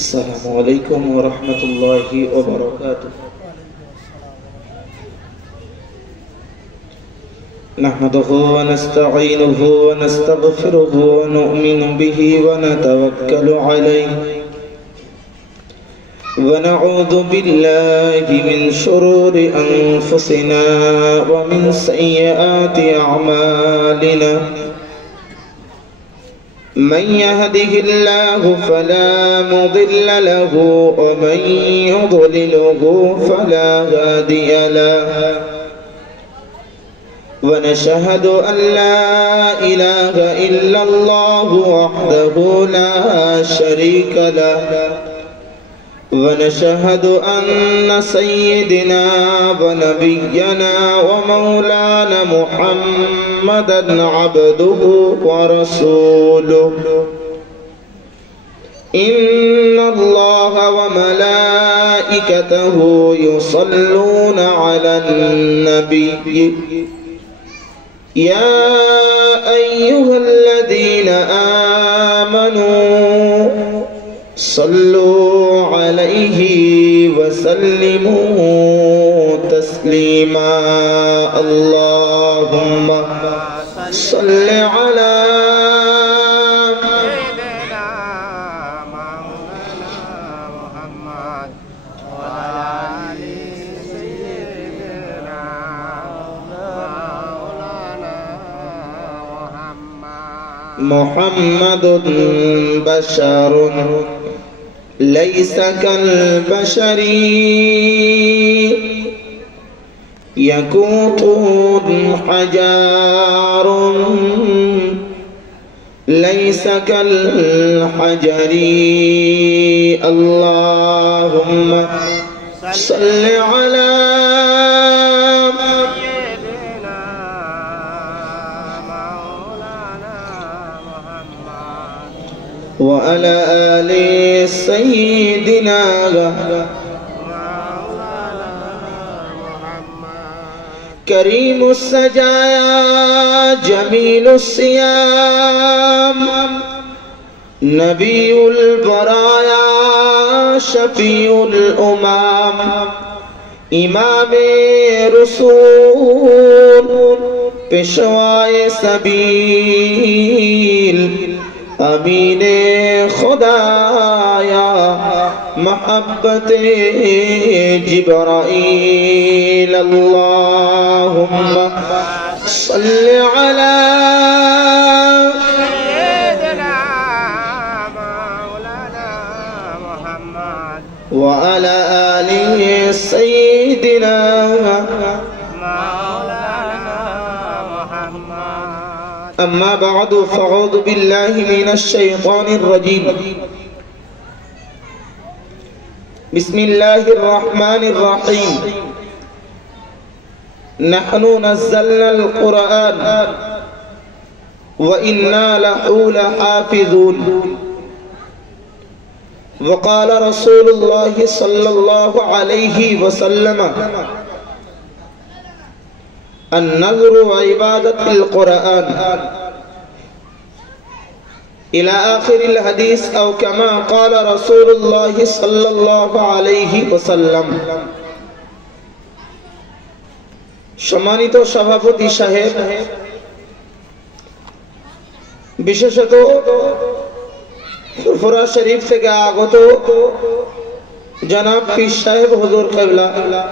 السلام عليكم ورحمة الله وبركاته. نحمده ونستعينه ونستغفره ونؤمن به ونتوكل عليه ونعوذ بالله من شرور أنفسنا ومن سيئات أعمالنا. من يهده الله فلا مضل له ومن يضلله فلا هادي له. ونشهد أن لا إله إلا الله وحده لا شريك له. ونشهد أن سيدنا ونبينا ومولانا محمدا عبده ورسوله. إن الله وملائكته يصلون على النبي يا أيها الذين آمنوا صلوا عليه وسلموا تسليما. اللهم صل على سيدنا مولانا محمد وعلى آل سيدنا مولانا محمد بشر ليس كالبشر يكوت حجار ليس كالحجر. اللهم صل على سيدنا مولانا محمد وعلى آل سيدنا كريم السجايا جميل الصيام نبي البرايا شفيع الأمم إمام رسول پیشوائے سبیل امین خدایا محبت جبرائیل. اللهم صل على سيدنا مولانا محمد وعلى آل سيدنا مولانا محمد. أما بعد فأعوذ بالله من الشيطان الرجيم. بسم الله الرحمن الرحيم. نحن نزلنا القرآن وإنا له لحافظون. وقال رسول الله صلى الله عليه وسلم النذر عبادة القرآن إلى آخر الحديث أو كما قال رسول الله صلى الله عليه وسلم. সম্মানিত সভাপতি সাহেব, বিশেষত ফুরফুরা শরীফ থেকে আগত জনাব পীর সাহেব হুজুর কিবলা,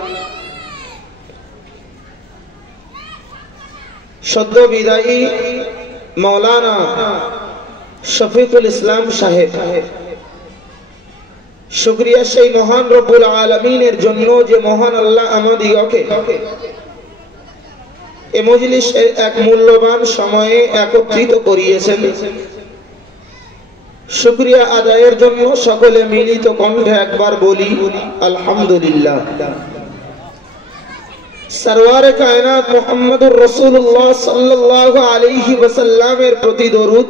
সদ্য বিদায়ী মৌলানা শফিকুল ইসলাম সাহেব, শুকরিয়া সেই মহান রব্বুল আলামিনের জন্য যে মহান আল্লাহ আমাদিগকে এ মজলিসে এক মূল্যবান সময়ে একত্রিত করিয়েছেন। শুকরিয়া আদায়ের জন্য সকলে মিলিত কণ্ঠে একবার বলি আলহামদুলিল্লাহ। সরওয়ারে কায়নাত মুহাম্মদুর রাসূলুল্লাহ সাল্লাল্লাহু আলাইহি ওয়াসাল্লামের প্রতি দরুদ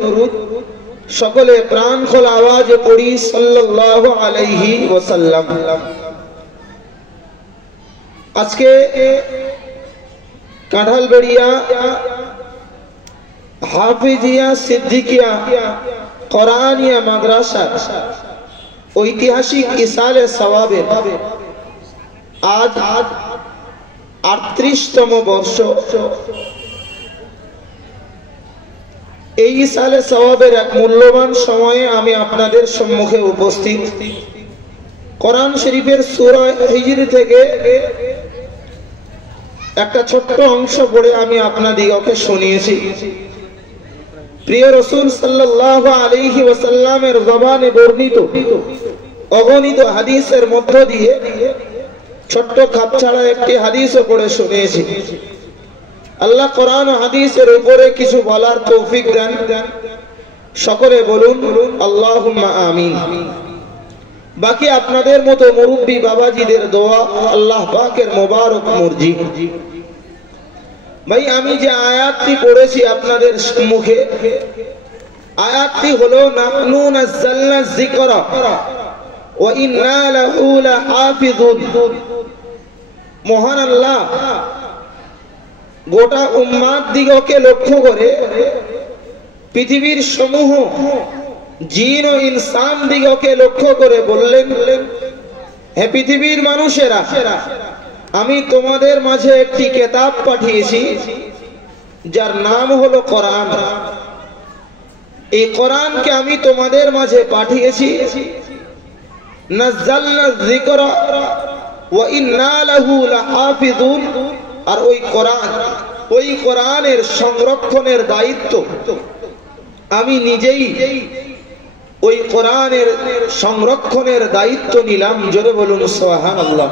সকলে প্রাণ খোলা আওয়াজে পড়ি সাল্লাল্লাহু আলাইহি ওয়াসাল্লাম। আজকে কাঁঠালবেড়িয়া হাফিজিয়া সিদ্দিকিয়া কোরআনিয়া মাদ্রাসা ঐতিহাসিক ইসালে সওয়াবের আজ 38তম বর্ষ। এই ইসালে সওয়াবের এক মূল্যবান সময়ে আমি আপনাদের সম্মুখে উপস্থিত। কোরআন শরীফের সূরা হিজর থেকে একটা ছোট্ট অংশ পড়ে আমি আপনাদিগকে শুনিয়েছি। প্রিয় রাসূল সাল্লাল্লাহু আলাইহি ওয়াসাল্লামের জবানে বর্ণিত অগণিত হাদিসের মধ্য দিয়ে ছোট্ট খাপছাড়া একটি হাদিসও পড়ে শুনিয়েছি। আল্লাহ কোরআন ও হাদিসের উপরে কিছু বলার তৌফিক দেন। সকলে বলুন আল্লাহুম্মা আমিন। বাকি আপনাদের মতো মুরব্বী বাবাজিদের দোয়া আল্লাহ পাকের মোবারক মর্জি। ভাই, আমি যে আয়াতটি পড়েছি আপনাদের মুখে, আয়াতটি হলো নাহনু নাযালনা যিকরা ওয়া ইন্না লাহু লাহাফিজুন। মহান আল্লাহ গোটা উম্মাত দিগকে লক্ষ্য করে পৃথিবীর সমূহ জিন ও ইনসান দিগকে লক্ষ্য করে বললেন, হে পৃথিবীর মানুষেরা, আমি তোমাদের মাঝে একটি কিতাব পাঠিয়েছি যার নাম হলো কোরআন। এই কোরআনকে আমি তোমাদের মাঝে পাঠিয়েছি। নাযালনা যিকরা ওয়া ইন্না লাহু লাহাফিজুন। আর ওই কোরআনের সংরক্ষণের দায়িত্ব আমি নিজেই ওই কোরআনের সংরক্ষণের দায়িত্ব নিলাম। জোরে বলুন সুবহানাল্লাহ।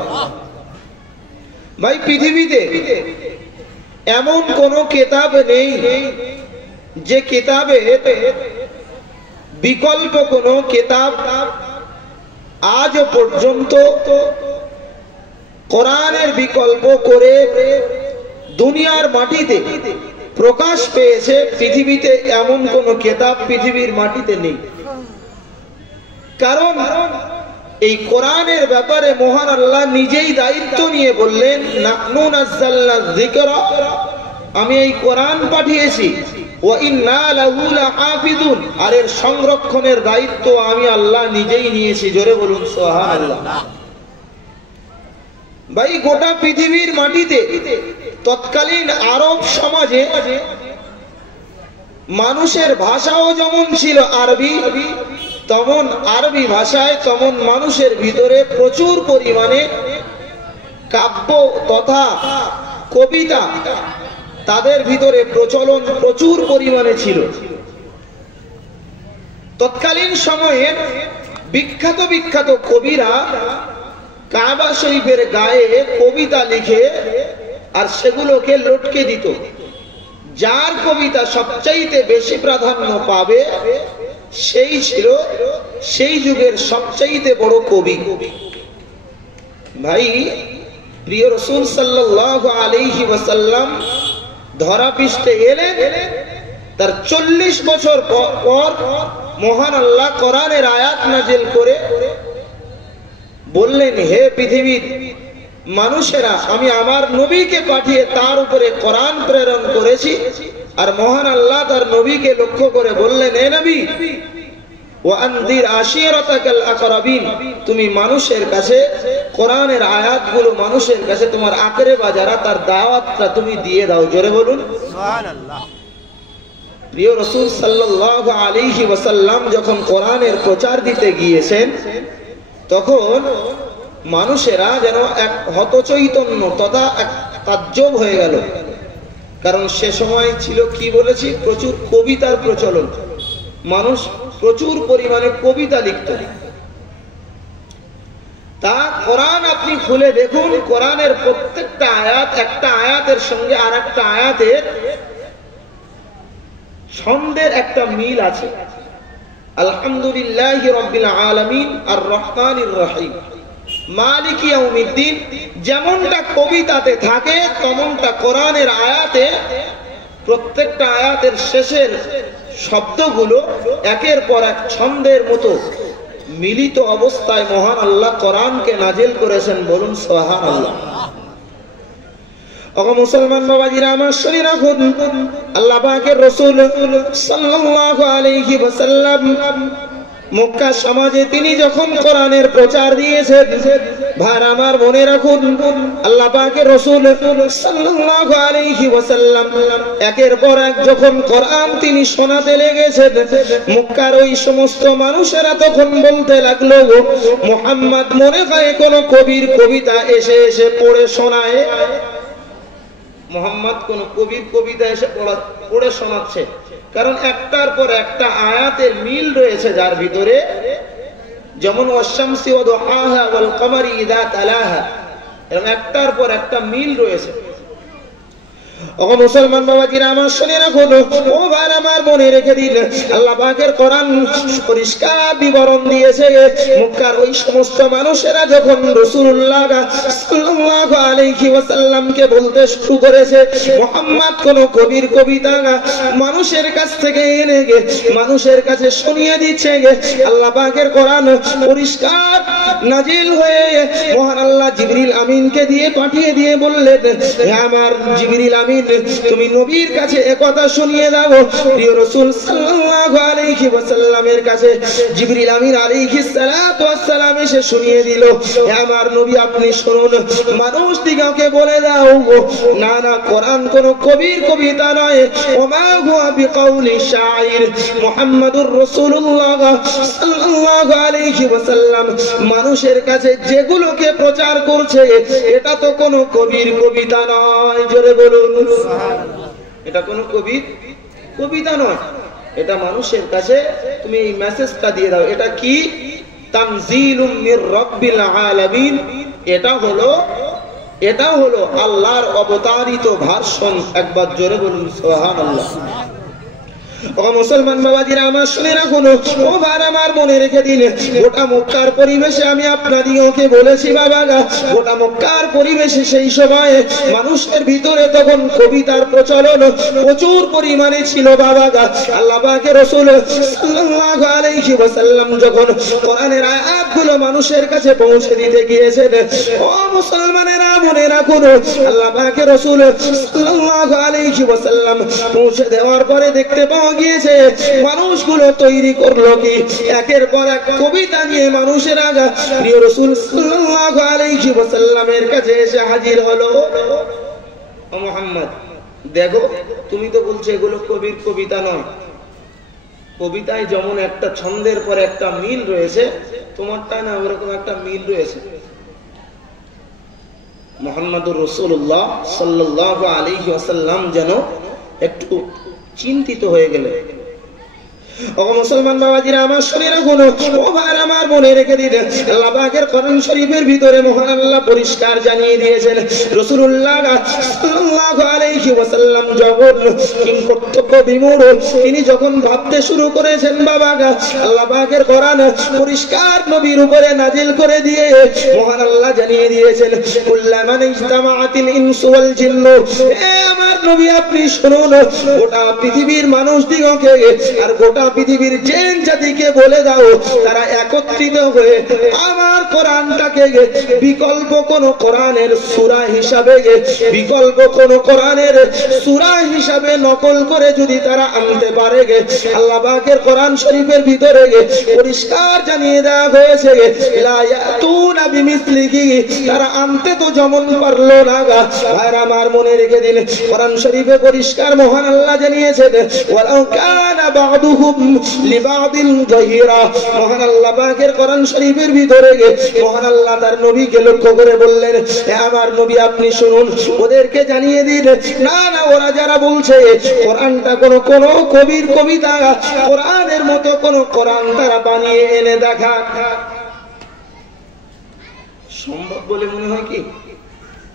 ভাই, পৃথিবীতে এমন কোন কিতাব নেই যে কিতাবে বিকল্প কোন কিতাব আজ পর্যন্ত কোরআনের বিকল্প করে দুনিয়ার মাটিতে প্রকাশ পেয়েছে। পৃথিবীতে এমন কোন কিতাব পৃথিবীর মাটিতে নেই। কারণ এই কোরআনের ব্যাপারে মহান আল্লাহ নিজেই দায়িত্ব নিয়ে বললেন, নাহনু নাযালনা যিকরা, আমি এই কোরআন পাঠিয়েছি, ওয়া ইন্না লাহু লাহাফিজুন, আর এর সংরক্ষণের দায়িত্ব আমি আল্লাহ নিজেই নিয়েছি। জোরে বলুন সুবহানাল্লাহ। ভাই, গোটা পৃথিবীর মাটিতে তৎকালীন আরব সমাজে মানুষের ভাষাও যেমন ছিল আরবি, তেমন আরবি ভাষায় তেমন মানুষের ভিতরে প্রচুর পরিমাণে কাব্য তথা কবিতা তাদের ভিতরে প্রচলন প্রচুর পরিমাণে ছিল। তৎকালীন সময়ে বিখ্যাত বিখ্যাত কবিরা কাবা শরীফের গায়ে কবিতা লিখে আর সেগুলোকে লটকে দিত। যার কবিতা সবচাইতে বেশি প্রাধান্য পাবে সেই ছিল সেই যুগের সবচাইতে বড় কবি। ভাই, প্রিয় রাসূল সাল্লাল্লাহু আলাইহি ওয়াসাল্লাম ধরা পৃষ্ঠে এলেন। তার 40 বছর পর মহান আল্লাহ কোরআনের আয়াত নাযিল করে বললেন, হে পৃথিবীর মানুষেরা, আমি আমার নবীকে পাঠিয়ে তার উপরে কোরআন প্রেরণ করেছি। আর মহান আল্লাহ তার নবীকে লক্ষ্য করে বললেন, হে নবী, ওয়া আনদির আশিরাতাকাল আকরাবিন, তুমি মানুষের কাছে কোরআনের আয়াতগুলো মানুষের কাছে তোমার আকরেবা যারা তার দাওয়াতটা তুমি দিয়ে দাও। জোরে বলুন সুবহানাল্লাহ। প্রিয় রাসূল সাল্লাল্লাহু আলাইহি ওয়াসাল্লাম যখন কোরআনের প্রচার দিতে গিয়েছেন, তখন মানুষেরা যেন এক হতচৈতন্য তথা এক তাজ্জব হয়ে গেল। কারণ সে সময় ছিল, কি বলেছি, প্রচুর কবিতার প্রচলন। মানুষ প্রচুর পরিমাণে কবিতা লিখত। তা কোরআন আপনি খুলে দেখুন, কোরআনের প্রত্যেকটা আয়াত একটা আয়াতের সঙ্গে আর একটা আয়াতের ছন্দের একটা মিল আছে। আলহামদুলিল্লাহি রাব্বিল আলামিন আর রহমানির রহিম মালিকি ইয়াউমিদ্দিন, যেমনটা কবিতাতে থাকে তেমনটা কোরআনের আয়াতে প্রত্যেকটা আয়াতের শেষের শব্দগুলো একের পর এক ছন্দের মতো মিলিত অবস্থায় মহান আল্লাহ কোরআনকে নাজিল করেছেন। বলুন সুবহানাল্লাহ। ও মুসলমান বাবাজিরা আমার, শুনে রাখুন, আল্লাহ পাকের রাসূল সাল্লাল্লাহু আলাইহি ওয়াসাল্লাম মক্কা সমাজে তিনি যখন কোরআনের প্রচার দিয়েছেন, ভাই আমার মনে রাখুন, আল্লাহ পাকের রাসূল সাল্লাল্লাহু আলাইহি ওয়াসাল্লাম একের পর এক যখন কোরআন তিনি শোনাতে লেগেছেন, মক্কার ওই সমস্ত মানুষেরা তখন বলতে লাগলো, মুহাম্মদ মনে হয় কোন কবির কবিতা এসে এসে পড়ে শোনায়। মুহাম্মদ কোন কবির কবিতা এসে পড়ে শোনাচ্ছে। কারণ একটার পর একটা আয়াতের মিল রয়েছে যার ভিতরে, যেমন ওয়াশ-শামসি ওয়া দুহাহা ওয়াল কমারি ইযা তালাহা, এরকম একটার পর একটা মিল রয়েছে। ও মুসলমান বাবাজিরা আমার শুনে রাখুন, ও ভাই আমার মনে রেখে দিন, আল্লাহ পাকের কোরআন পরিষ্কার বিবরণ দিয়েছে। মক্কার ওই সমস্ত মানুষেরা যখন রাসূলুল্লাহ সাল্লাল্লাহু আলাইহি ওয়াসাল্লামকে বলতে শুরু করেছে, মুহাম্মদ কোন কবির কবিতা মানুষের কাছ থেকে এনে মানুষের কাছে শুনিয়ে দিচ্ছে, আল্লাহ পাকের কোরআন পরিষ্কার নাজিল হয়ে মহান আল্লাহ জিবরিল আমিনকে দিয়ে পাঠিয়ে দিয়ে বললেন, হে আমার জিবরিল আমিন, তুমি নবীর কাছে একথা শুনিয়ে দাও। প্রিয় রাসূল সাল্লাল্লাহু আলাইহি ওয়াসাল্লামের কাছে জিবরিল আমিন আলাইহিস সালাতু ওয়াস সালাম এসে শুনিয়ে দিল, হে আমার নবী আপনি শুনুন, মানুষ দিগকে বলে দাও, না না কোরআন কোন কবির কবিতা নয়, ওমা হুয়া বিকাউলি শাইর, মুহাম্মাদুর রাসূলুল্লাহ সাল্লাল্লাহু আলাইহি ওয়াসাল্লাম মানুষের কাছে যেগুলোকে প্রচার করছে এটা তো কোন কবির কবিতা নয়। জোরে বলুন, এটা কোন কবির কবিতা নয়, এটা মানুষের কাছে তুমি এই মেসেজটা দিয়ে দাও। এটা কি? তানজিলুম মির রাব্বিল আলামিন, এটা হলো আল্লাহর অবতারিত ভার্সন। একবার জোরে বলুন সুবহানাল্লাহ। ও মুসলমান বাবাজিরা আমার শুনে রাখুন, ও ভাই আমার মনে রেখে দিন, গোটা মক্কার পরিবেশে আমি আপনাদিগকে বলেছি বাবা, গোটা মক্কার পরিবেশে সেই সময় মানুষের ভিতরে তখন কবিতার প্রচলন প্রচুর পরিমাণে ছিল বাবা। আল্লাহ পাকের রাসূল সাল্লাল্লাহু আলাইহি ওয়াসাল্লাম যখন কোরআনের আয়াতগুলো মানুষের কাছে পৌঁছে দিতে গিয়েছেন, ও মুসলমানেরা মনে রাখুন, আল্লাহ পাকের রাসূল সাল্লাল্লাহু আলাইহি ওয়াসাল্লাম পৌঁছে দেওয়ার পরে দেখতে পাওয়া গিয়েছে মানুষগুলো তৈরি করলো কি একের পর এক কবিতা নিয়ে মানুষেরা প্রিয় রাসূল সাল্লাল্লাহু আলাইহি ওয়াসাল্লামের কাছে এসে হাজির হলো। ও মুহাম্মদ দেখো, তুমি তো বলছো এগুলো কবির কবিতা নয়, কবিতায় যেমন একটা ছন্দের পর একটা মিল রয়েছে, তোমারটা না ওরকম একটা মিল রয়েছে। মুহাম্মাদুর রাসূলুল্লাহ সাল্লাল্লাহু আলাইহি ওয়াসাল্লাম যেন একটু চিন্তিত হয়ে গেলে। ও মুসলমান বাবাজিরা আমার শুনে রাখুন, ও ভাই আমার মনে রেখে দিন, আল্লাহ পাকের কোরআন শরীফের ভিতরে মহান আল্লাহ পরিষ্কার জানিয়ে দিয়েছেন, রাসূলুল্লাহ সাল্লাল্লাহু আলাইহি ওয়াসাল্লাম যখন কিংকর্তব্য বিমূঢ় তিনি যখন ভাবতে শুরু করেছেন বাবা, আল্লাহ পাকের কোরআন পরিষ্কার নবীর উপরে নাজিল করে দিয়ে মহান আল্লাহ জানিয়ে দিয়েছেন, কুল্লামান ইজতামাআতিল ইনসু ওয়াল জিন্নু, হে আমার নবী আপনি শুনুন, গোটা পৃথিবীর মানুষ দিগকে আর গোটা পৃথিবীর জিন জাতিকে বলে দাও, তারা একত্রিত হয়ে আমার কোরআনটাকে বিকল্প কোন কোরআনের সূরা হিসাবে, বিকল্প কোন কোরআনের সূরা হিসাবে নকল করে যদি তারা আনতে পারে, আল্লাহ পাকের কোরআন শরীফের ভিতরে পরিষ্কার জানিয়ে দেওয়া হয়েছে, লা ইয়াতুনা বিমিসলিহি, তারা আনতে তো যেমন পারলো না। ভাইরা আমার মনে রেখে দিন, কোরআন শরীফে পরিষ্কার মহান আল্লাহ জানিয়েছেন, ওয়ালাউ কানা বা'দুহুম লিবা'দিন যাহিরা, মহান আল্লাহ পাকের কোরআন শরীফের ভিতরে মহান আল্লাহ তার নবীকে লক্ষ্য করে বললেন, হে আমার নবী আপনি শুনুন, ওদেরকে জানিয়ে দিন, না না ওরা যারা বলছে কোরআনটা কোন কবির কবিতা, কোরআনের মতো কোন কোরআন তারা বানিয়ে এনে দেখা সম্ভব বলে মনে হয় কি?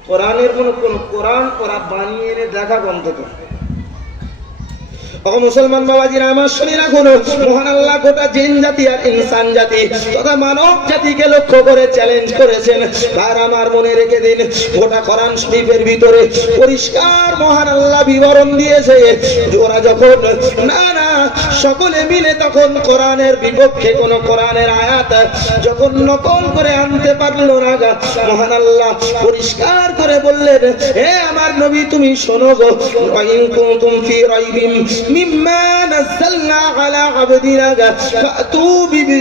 কোরআনের কোন কোরআন ওরা বানিয়ে এনে দেখা অন্তত। ও মুসলমান বাবাজিরা আমার শুনে রাখুন, মহান আল্লাহ গোটা জিন জাতি আর ইনসান জাতি তথা মানব জাতিকে লক্ষ্য করে চ্যালেঞ্জ করেছেন। আর আমার মনে রেখে দিন, গোটা কোরআন শরীফের ভিতরে পরিষ্কার মহান আল্লাহ বিবরণ দিয়েছে, ওরা যখন না না সকলে মিলে তখন কোরআনের বিপক্ষে কোন কোরআনের আয়াত যখন নকল করে আনতে পারলো না, মহান আল্লাহ পরিষ্কার করে বললেন, হে আমার নবী তুমি শোনো গো, ইন কুনতুম ফি রাইবিন মিম্মা নাযালনা আলা আবদিনা ফাতু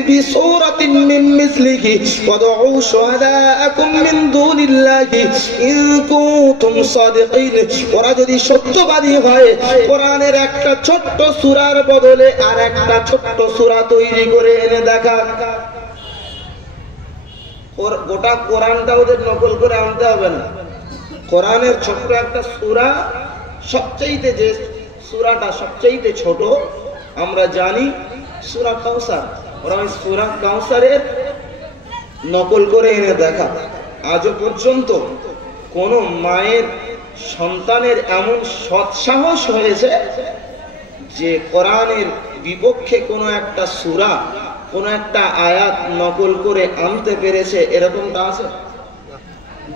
বিসূরাতিন মিন মিসলিহি ওয়াদউ শুহাদাআকুম মিন দুনিল্লাহি ইন কুনতুম সাদিকিন। ওরা যদি সত্যবাদী হয় কোরআনের একটা ছোট্ট সূরার বদলে আর একটা ছোট্ট সূরা তৈরি করে এনে দেখা। গোটা কোরআনটা ওদের নকল করে আনতে হবে না। কোরআনের ছোট্ট একটা সূরা, সবচেয়ে যে সূরাটা সবচেয়ে ছোট আমরা জানি সূরা কাউসার, ওরা ওই সূরা কাউসারের নকল করে এনে দেখা। আজও পর্যন্ত কোন মায়ের সন্তানের এমন সৎসাহস হয়েছে যে কোরআনের বিপক্ষে কোনো একটা সূরা, কোন একটা আয়াত নকল করে আনতে পেরেছে, এরকমটা আছে?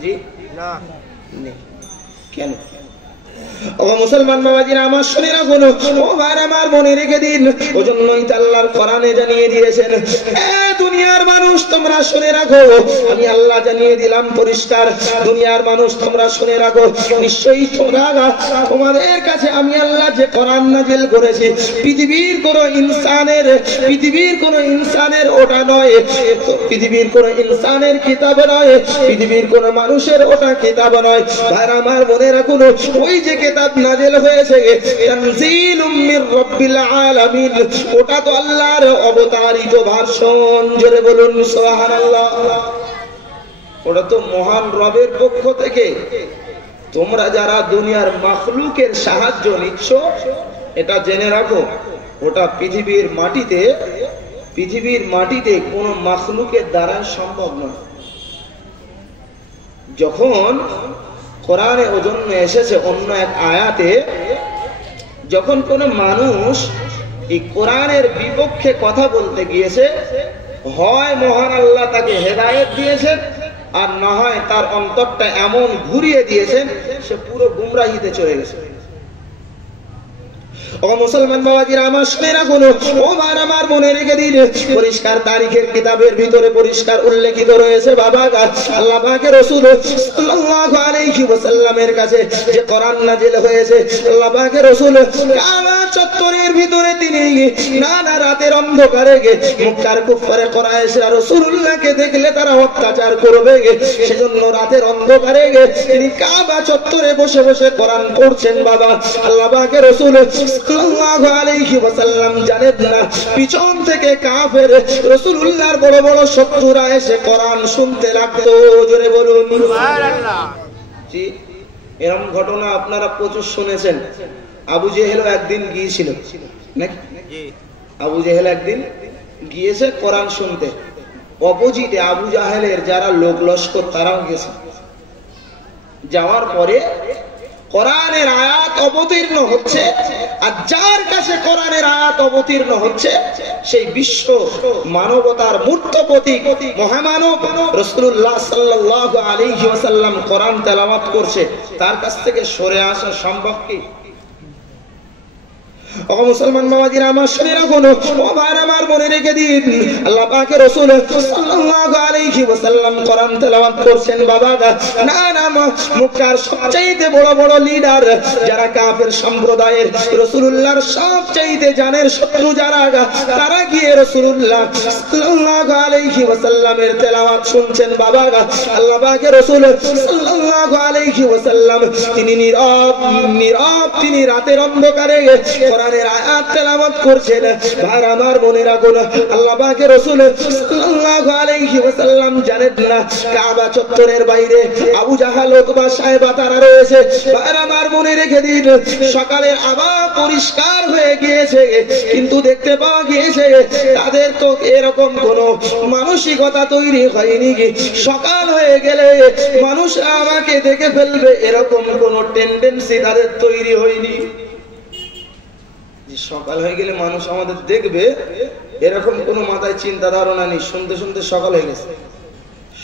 জি না, নেই। কেন? ও মুসলমান বাবাজিরা আমার শুনে রাখুন, ও ভাই আমার মনে রেখে দিন, ওজন্যই তো আল্লাহর কোরআনে জানিয়ে দিয়েছেন, এ দুনিয়ার মানুষ তোমরা শুনে রাখো, আমি আল্লাহ জানিয়ে দিলাম পরিষ্কার, দুনিয়ার মানুষ তোমরা শুনে রাখো, নিশ্চয়ই তোমরা তোমাদের কাছে আমি আল্লাহ যে কোরআন নাজিল করেছি পৃথিবীর কোন ইনসানের ওটা নয়, পৃথিবীর কোন ইনসানের কিতাব নয়, পৃথিবীর কোন মানুষের ওটা কিতাব নয়। ভাই আমার মনে রাখুন, ওই যে কিতাব নাযিল হয়েছে তানজিলুম মির রাব্বিল আলামিন, ওটা তো আল্লাহর অবতারিত ভার্সন। জোরে বলুন সুবহানাল্লাহ। ওটা তো মহান রবের পক্ষ থেকে। তোমরা যারা দুনিয়ার মাখলুকের সাহায্য নিচ্ছ এটা জেনে রাখো, ওটা পৃথিবীর মাটিতে কোন মাখলুকের দ্বারা সম্ভব নয়। যখন কোরআনে ওজন্য এসেছে অন্য এক আয়াতে, যখন কোন মানুষ এই কোরআনের বিপক্ষে কথা বলতে গিয়েছে, হয় মহান আল্লাহ তাকে হেদায়েত দিয়েছেন, আর না হয় তার অন্তরটা এমন ঘুরিয়ে দিয়েছেন সে পুরো গুমরাহিতে চলে গেছে। ও মুসলমান বাবাজিরা আমার শুনে রাখুন, ও ভাই আমার মনে রেখে দিন, পরিষ্কার তারিখের কিতাবের ভিতরে পরিষ্কার উল্লেখিত রয়েছে বাবা আল্লাহ পাকের রাসূল সাল্লাল্লাহু আলাইহি ওয়াসাল্লামের কাছে যে কোরআন নাযিল হয়েছে, আল্লাহ পাকের রাসূল কাবা চত্বরের ভিতরে তিনি নানা রাতের অন্ধকারে মক্কার কুফারে কুরাইশরা রাসূলুল্লাহকে দেখলে তারা অত্যাচার করবে, সেজন্য রাতের অন্ধকারে তিনি কাবা চত্বরে বসে বসে কোরআন পড়ছেন। বাবা আল্লাহ পাকের রাসূল সাল্লাল্লাহু আলাইহি ওয়াসাল্লাম জানেন না পিছন থেকে কাফের রাসূলুল্লাহর বড় বড় শত্রুরা এসে কোরআন শুনতে লাগতো। জোরে বলুন সুবহানাল্লাহ। জি, এরকম ঘটনা আপনারা প্রচুর শুনেছেন। আবু জেহেল একদিন গিয়েছিল নাকি? জি, আবু জেহেল একদিন গিয়েছে কোরআন শুনতে, অপোজিটে আবু জাহেলের যারা লোক লস্কর তারাও গেছে। যাওয়ার পরে কোরআনের আয়াত অবতীর্ণ হচ্ছে, আর যার কাছে কোরআনের আয়াত অবতীর্ণ হচ্ছে সেই বিশ্ব মানবতার মূর্ত প্রতীক মহামানব রাসূলুল্লাহ সাল্লাল্লাহু আলাইহি ওয়াসাল্লাম কোরআন তেলাওয়াত করছে, তার কাছ থেকে সরে আসা সম্ভব কি? ও মুসলমান বাবাজিরা আমার শুনে রাখুন, ও ভাই আমার মনে রেখে দিন, আল্লাহ পাকের রাসূল সাল্লাল্লাহু আলাইহি ওয়াসাল্লাম কোরআন তেলাওয়াত করছেন। বাবা না মক্কার সবচেয়ে বড় বড় লিডার যারা কাফের সম্প্রদায়ের, রাসূলুল্লাহর সবচেয়ে জানের শত্রু যারা, তারা গিয়ে রাসূলুল্লাহ সাল্লাল্লাহু আলাইহি ওয়াসাল্লামের তেলাওয়াত শুনছেন। বাবা আল্লাহ পাকের রাসূল সাল্লাল্লাহু আলাইহি ওয়াসাল্লাম তিনি নীরব তিনি রাতের অন্ধকারে কোরআনের আয়াত তেলাওয়াত করছেন। ভাই আমার মনে রাখুন, আল্লাহ পাকের রাসূল সাল্লাল্লাহু আলাইহি ওয়াসাল্লাম জানেন না কাবা চত্বরের বাইরে আবু জাহাল ওতবা সাহেবা তারা রয়েছে। ভাই আমার মনে রেখে দিন, সকালের আবার পরিষ্কার হয়ে গিয়েছে, কিন্তু দেখতে পাওয়া গিয়েছে তাদের তো এরকম কোন মানসিকতা তৈরি হয়নি, সকাল হয়ে গেলে মানুষ আমাকে দেখে ফেলবে এরকম কোন টেন্ডেন্সি তাদের তৈরি হয়নি। সকাল হয়ে গেলে মানুষ আমাদের দেখবে এরকম কোন মাথায় চিন্তা ধারণা নেই। শুনতে শুনতে সকাল হয়ে গেছে।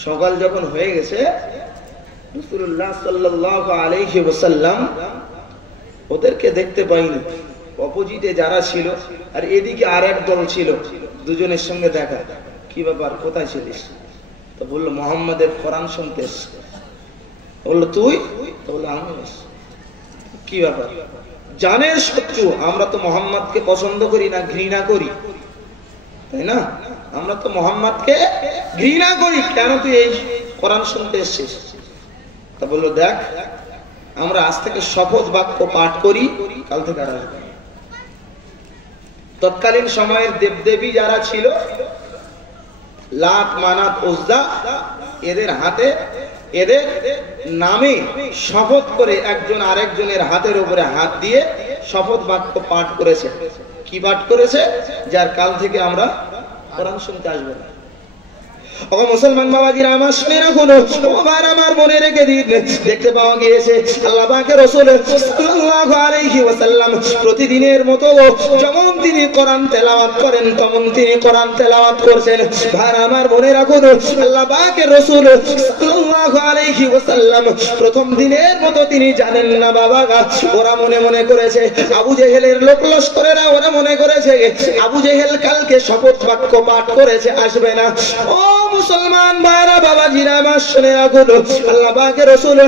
সকাল যখন হয়ে গেছে, রাসূলুল্লাহ সাল্লাল্লাহু আলাইহি ওয়াসাল্লাম ওদেরকে দেখতে পাইনি। অপোজিটে যারা ছিল আর এদিকে আরেক দল ছিল, দুজনের সঙ্গে দেখা। কি ব্যাপার, কোথায় ছিলিস? তো বললো মুহাম্মাদের কোরআন শুনতে এসেছি। বললো তুই? তো বললো আমি। কি ব্যাপার? জানের শত্রু। আমরা তো মোহাম্মদকে পছন্দ করি না, ঘৃণা করি, তাই না? আমরা তো মোহাম্মদকে ঘৃণা করি। কেন তুই এই কোরআন শুনতে এসেছিস? তা বললো, দেখ আমরা আজ থেকে শপথ বাক্য পাঠ করি, কাল থেকে আর আসবে। তৎকালীন সময়ের দেবদেবী যারা ছিল, লাত, মানাত, উজ্জা, এদের হাতে, এদের নামে শপথ করে একজন আরেকজনের হাতের উপরে হাত দিয়ে শপথ বাক্য পাঠ করেছে। কি পাঠ করেছে? যার কাল থেকে আমরা কোরআন শুনতে আসবো না। ও মুসলমান বাবাজিরা আমার, শুনে রাখুন, ওবার আমার মনে রেখে দিন, দেখতে পাওয়া গিয়েছে আল্লাহ পাকের রাসূল সাল্লাল্লাহু আলাইহি ওয়াসাল্লাম প্রতিদিনের মতো যেমন তিনি কোরআন তেলাওয়াত করেন তেমন তিনি কোরআন তেলাওয়াত করছেন। ভাই আমার মনে রাখুন, আল্লাহ পাকের রাসূল সাল্লাল্লাহু আলাইহি ওয়াসাল্লাম প্রথম দিনের মতো তিনি জানেন না বাবা, ওরা মনে মনে করেছে, আবু জেহেলের লোক লস্করেরা ওরা মনে করেছে আবু জেহেল কালকে শপথ বাক্য পাঠ করেছে, আসবে না। ও মুসলমান ভাইরা বাবাজিরা আমার, শুনে রাখুন, আল্লাহ পাকের রাসূল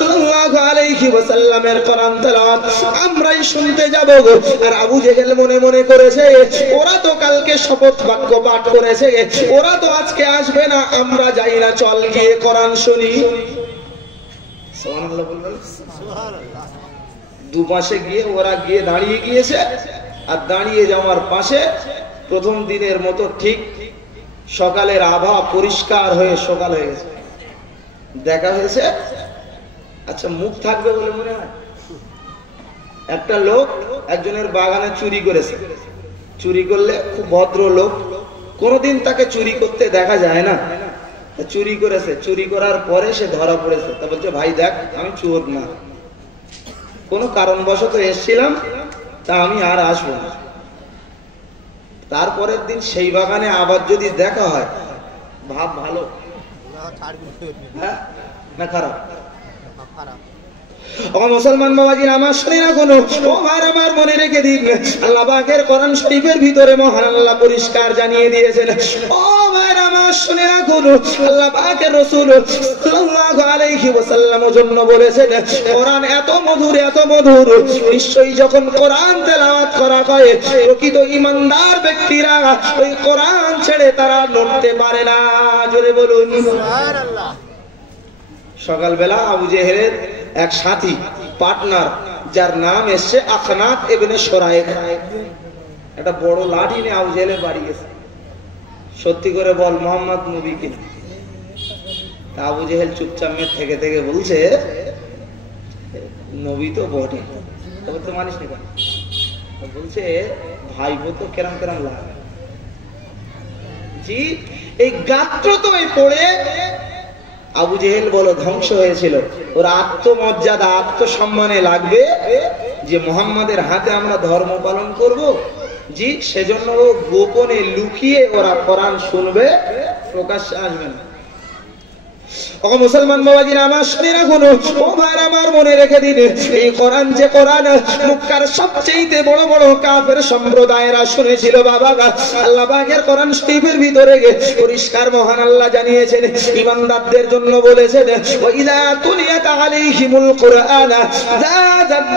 সাল্লাল্লাহু আলাইহি ওয়াসাল্লামের কোরআন তেলাওয়াত আমরাই শুনতে যাব গো। আর আবু জেহেল মনে মনে করেছে ওরা তো কালকে শপথ বাক্য পাঠ করেছে, ওরা তো আজকে আসবে না, আমরা যাই না, চল গিয়ে কোরআন শুনি। সুবহানাল্লাহ বলবেন। সুবহানাল্লাহ। দুপাশে গিয়ে ওরা গিয়ে দাঁড়িয়ে গিয়েছে, আর দাঁড়িয়ে যাওয়ার পাশে প্রথম দিনের মতো ঠিক সকালের আবহাওয়া পরিষ্কার হয়ে সকাল হয়ে গেছে, দেখা হয়েছে। আচ্ছা, মুখ থাকবে বলে মনে হয়? একটা লোক একজনের বাগানে চুরি করেছে। চুরি করলে খুব ভদ্র লোক, কোনোদিন তাকে চুরি করতে দেখা যায় না। চুরি করেছে, চুরি করার পরে সে ধরা পড়েছে। তা বলছে, ভাই দেখ আমি চোর না, কোনো কারণবশত এসেছিলাম, তা আমি আর আসবো না। তারপরের দিন সেই বাগানে আবার যদি দেখা হয়, ভাব ভালো না খারাপ? ও মুসলমান বাবাজিরা আমার, শুনে রাখুন, ও ভাই আমার মনে রেখে দিন, আল্লাহ পাকের কোরআন শরীফের ভিতরে মহান আল্লাহ পরিষ্কার জানিয়ে দিয়েছেন। ও ভাই আমার, শুনে রাখুন, আল্লাহ পাকের রাসূল সাল্লাল্লাহু আলাইহি ওয়াসাল্লাম জন্য বলেছেন, কোরআন এত মধুর, এত মধুর, নিশ্চয়ই যখন কোরআন তেলাওয়াত করা হয় প্রকৃত ঈমানদার ব্যক্তিরা ওই কোরআন ছেড়ে তারা নড়তে পারে না। জোরে বলুন সুবহানাল্লাহ। সকালবেলা আবু জেহেলের এক সাথী, পার্টনার, যার নাম এসছে আখনাত ইবনে শুরাইক, একটা বড় লাঠি নিয়ে আবু জেহেলের বাড়ি গেছে। সত্যি করে বল, মোহাম্মদ নবী কিনা? আবু জেহেল চুপচাপ থেকে থেকে বলছে, নবী তো বটে, তবে তো মানিস নি। বলছে, ভাইবো তো কেরাম কেরাম লাগে। জি, এই গাত্র তো এই পড়ে আবু জেহেল বলো ধ্বংস হয়েছিল। ওর আত্মমর্যাদা, আত্মসম্মানে লাগবে যে মোহাম্মদের হাতে আমরা ধর্ম পালন করব। জি, সেজন্য ও গোপনে লুকিয়ে ওরা কোরআন শুনবে, প্রকাশ্যে আসবে না। ও মুসলমান বাবাজিরা আমার, শুনে রাখুন, ও ভাই আমার মনে রেখে দিন, এই কোরআন যে কোরআন মক্কার সবচেয়ে বড় বড় কাফের সম্প্রদায়েরা শুনেছিল বাবা। আল্লাহ পাকের কোরআন শরীফের ভিতরে পরিষ্কার মহান আল্লাহ জানিয়েছেন, ঈমানদারদের জন্য বলেছেন, ওয়া ইযা তুলিয়াত আলাইহিমুল কুরআন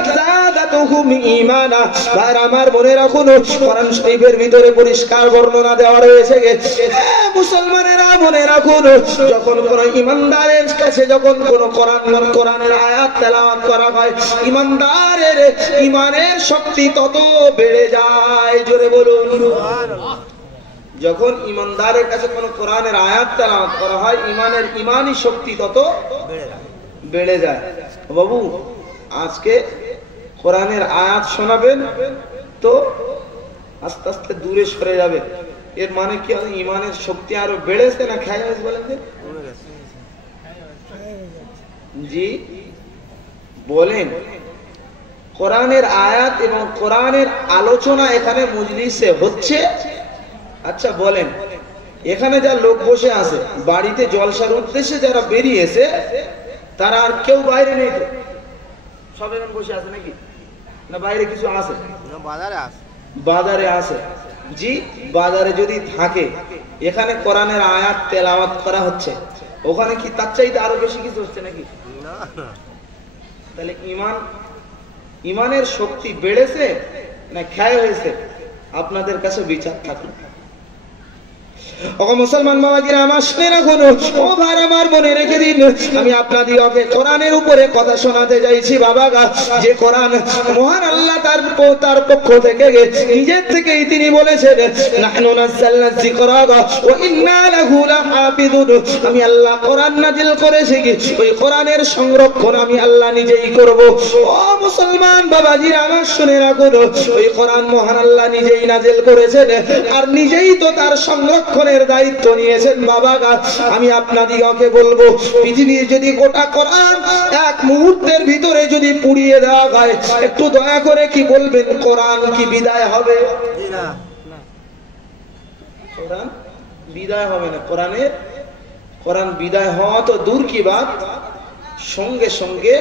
যাদাতুহুম ঈমানা। ভাই আমার মনে রাখুন, কোরআন শরীফের ভিতরে পরিষ্কার বর্ণনা দেওয়া রয়েছে, মুসলমানেরা মনে রাখুন, যখন কোন ঈমানদারের কাছে যখন কোন কোরআনের আয়াত তেলাওয়াত করা হয়, ঈমানদারের ঈমানের শক্তি তত বেড়ে যায়। জোরে বলুন সুবহানাল্লাহ। যখন ঈমানদারের কাছে কোন কোরআনের আয়াত তেলাওয়াত করা হয়, ঈমানি শক্তি তত বেড়ে যায়। বাবু, আজকে কোরআনের আয়াত শোনাবেন তো আস্তে আস্তে দূরে সরে যাবে, এর মানে কি ঈমানের শক্তি আরো বেড়েছে না খাই হয়েছে বলেন? জি বলেন। কোরআনের আয়াত এবং কোরআনের আলোচনা এখানে মজলিসে হচ্ছে। আচ্ছা বলেন, এখানে যা লোক বসে আছে, বাড়িতে জলসার উদ্দেশ্যে যারা বেরিয়েছে, তারা আর কেউ বাইরে নেই তো? সব এখানে বসে আছে নাকি? না বাইরে কিছু আছে? বাজারে আছে। জি, বাজারে যদি থাকে, এখানে কোরআনের আয়াত তেলাওয়াত করা হচ্ছে, ওখানে কি তার চাইতে আরো বেশি কিছু হচ্ছে নাকি? তাহলে ঈমান ইমানের শক্তি বেড়েছে না ক্ষয় হয়েছে? আপনাদের কাছে বিচার থাকুন। ও মুসলমান বাবাজিরা আমার শুনে রাখুন, ও ভাই আমার মনে রেখে দিন, আমি আপনাদিগকে কোরআনের উপরে কথা শোনাতে যাইছি বাবা গা। যে কোরআন মহান আল্লাহ তার পক্ষ থেকে নিজের থেকেই তিনি বলেছেন, নাহনু নাযালনা যিকরা ওয়া ইন্না লাহু লাহাফিজুন। আমি আল্লাহ কোরআন নাযিল করেছি, ওই কোরআনের সংরক্ষণ আমি আল্লাহ নিজেই করব। ও মুসলমান বাবাজিরা আমার শুনে রাখুন, ওই কোরআন মহান আল্লাহ নিজেই নাযিল করেছেন আর নিজেই তো তার সংরক্ষণ দায়িত্ব নিয়েছেন বাবা গা। আমি আপনাদিগকে বলবো, পৃথিবীর যদি গোটা কোরআন এক মুহূর্তের ভিতরে যদি পুড়িয়ে দেওয়া হয়, একটু দয়া করে কি বলবেন, কোরআন কি বিদায় হবে? কোরআন বিদায় হবে না। কোরআন বিদায় হওয়া তো দূর কি বাত, সঙ্গে সঙ্গে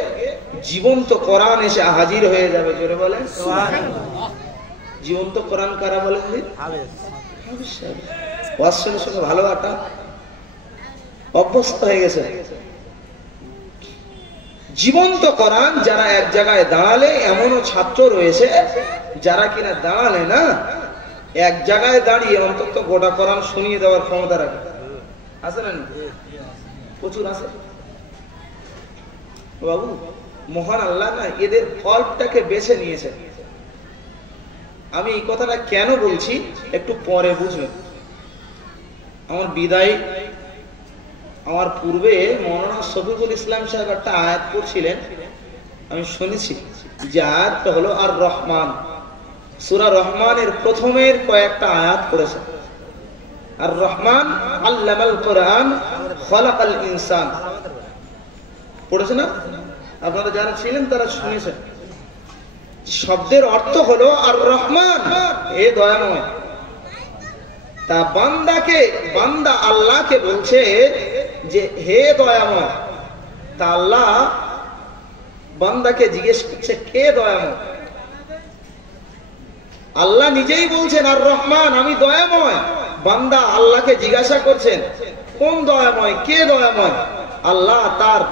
জীবন্ত কোরআন এসে হাজির হয়ে যাবে। জোরে বলেন জীবন্ত কোরআন কারা বলেন? সঙ্গে ভালো আটা অভ্যস্ত হয়ে গেছে। জীবন্ত কোরআন যারা এক জায়গায় দাঁড়ালে, এমনও ছাত্র রয়েছে যারা কিনা দাঁড়ালে না, এক জায়গায় দাঁড়িয়ে অন্তত গোটা কোরআন শুনিয়ে দেওয়ার ক্ষমতা রাখে। আছে না? প্রচুর আছে বাবু। মহান আল্লাহ না এদের ফলটাকে বেছে নিয়েছে। আমি এই কথাটা কেন বলছি একটু পরে বুঝবেন। আমার বিদায়, আমার পূর্বে মৌলানা শফিকুল ইসলাম সাহেব একটা আয়াত পড়ছিলেন, আমি শুনেছি যে আয়াতটা হলো আর রহমান, সূরা রহমানের প্রথমের কয়েকটা আয়াত পড়েছে। আর রহমান আল্লামাল কোরআন খলাকাল ইনসান পড়েছে না? আপনারা যারা ছিলেন তারা শুনেছেন। শব্দের অর্থ হলো আর রহমান, এ দয়াময়। তা বান্দা আল্লাহকে বলছে যে হে দয়াময়। তা আল্লাহ বান্দাকে জিজ্ঞেস করছে কে দয়াময়? আল্লাহ নিজেই বলছেন আর রহমান, আমি দয়াময়। বান্দা আল্লাহকে জিজ্ঞাসা করছেন কোন দয়াময়, কে দয়াময়? আল্লাহ তার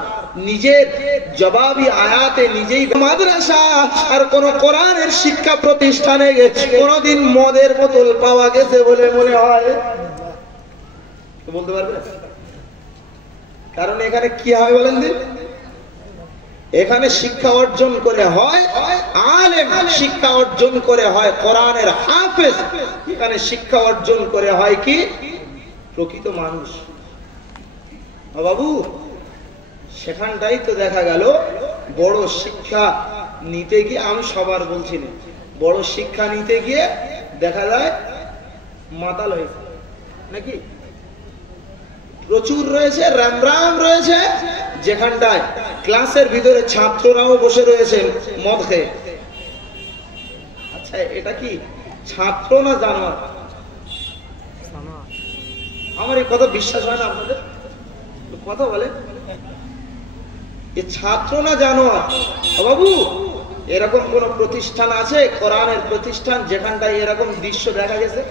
নিজের জবাবি আয়াতে নিজেই। মাদ্রাসা আর কোন কোরআনের শিক্ষা প্রতিষ্ঠানে কোনদিন মদের বোতল পাওয়া গেছে বলে মনে হয়? বলতে পারবে? কারণ এখানে কি হয় বলেন দিন, এখানে শিক্ষা অর্জন করে হয় আলেম, শিক্ষা অর্জন করে হয় কোরআনের হাফেজ। এখানে শিক্ষা অর্জন করে হয় কি প্রকৃত মানুষ। বাবু সেখানটাই তো দেখা গেল বড় শিক্ষা নিতে গিয়ে, আমি সবার বলছি না, বড় শিক্ষা নিতে গিয়ে দেখা যায় মাতাল হয়েছে নাকি? প্রচুর রয়েছে, রাম রয়েছে, যেখানটায় ক্লাসের ভিতরে ছাত্ররাও বসে রয়েছে মদ খেয়ে। আচ্ছা এটা কি ছাত্র না জানোয়ার? আমার এই কথা বিশ্বাস হয় না আপনাদের? কথা বলে ছাত্র না জানোয়ার? বাবু এরকম কোন প্রতিষ্ঠান আছে কোরআনের প্রতিষ্ঠান যেখানটায় এরকম দৃশ্য দেখা গেছে?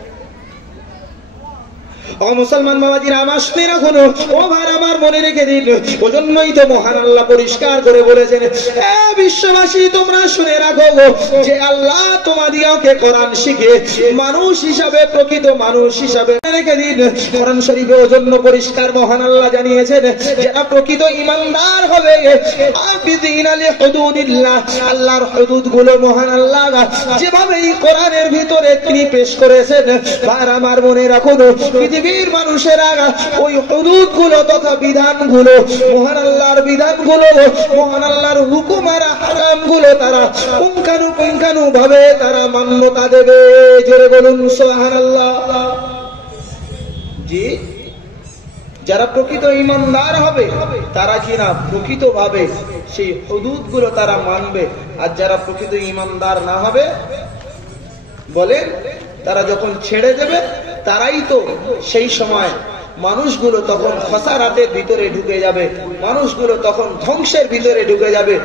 ও মুসলমান বাবাজিরা আমার শুনে রাখুন, ও ভাই আমার মনে রেখে দিন। ওজন্যই তো মহান আল্লাহ পরিষ্কার করে বলেছেন, হে বিশ্ববাসী তোমরা শুনে রাখো যে আল্লাহ তোমাদিগকে কোরআন শিখে মানুষ হিসাবে, প্রকৃত মানুষ হিসাবে রেখে দিন। কোরআন শরীফে ওজন্য পরিষ্কার মহান আল্লাহ জানিয়েছেন যারা প্রকৃত ঈমানদার হবে, হাফিজিনা লিহুদুদিল্লাহ, আল্লাহর হুদুদ গুলো মহান আল্লাহ যেভাবে এই কোরআনের ভিতরে তিনি পেশ করেছেন, ভাই আমার মনে রাখুন পৃথিবীর মানুষেরা ওই হুদুদ গুলো তথা বিধান গুলো, মহান আল্লাহর বিধান গুলো, মহান আল্লাহর হুকুম আর হারাম গুলো তারা পুঙ্খানু ভাবে তারা মান্যতা দেবে। জোরে বলুন সুবহানাল্লাহ। জি, যারা প্রকৃত ঈমানদার হবে তারা কিনা প্রকৃত ভাবে সেই হুদুদ গুলো তারা মানবে। আর যারা প্রকৃত ঈমানদার না হবে বলে তারা যখন ছেড়ে দেবে, তারাই তো সেই সময় মানুষগুলো তখন খসারাতের ভিতরে ঢুকে যাবে, মানুষগুলো তখন ধ্বংসের ভিতরে ঢুকে যাবে।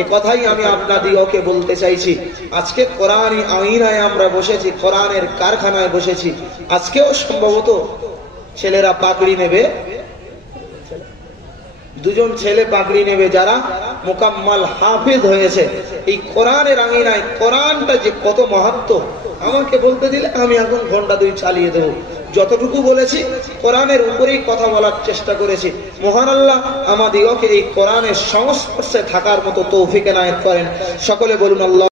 এ কথাই আমি আপনাদিগকে বলতে চাইছি। আজকে কোরআনী আইনায় আমরা বসেছি, কোরআনের কারখানায় বসেছি। আজকেও সম্ভবত ছেলেরা পাগড়ি নেবে, দুজন ছেলে পাগড়ি নেবে যারা মুকাম্মাল হাফেজ হয়েছে। এই কোরআনের আঙিনায় কোরআনটা যে কত মাহাত্ম্য আমাকে বলতে দিলে আমি এখন ঘন্টা 2 চালিয়ে দেব। যতটুকু বলেছি কোরআনের উপরেই কথা বলার চেষ্টা করেছি। মহান আল্লাহ আমাদিগকে এই কোরআনের সংস্পর্শে থাকার মতো তৌফিক এনায়েত করেন। সকলে বলুন আল্লাহ।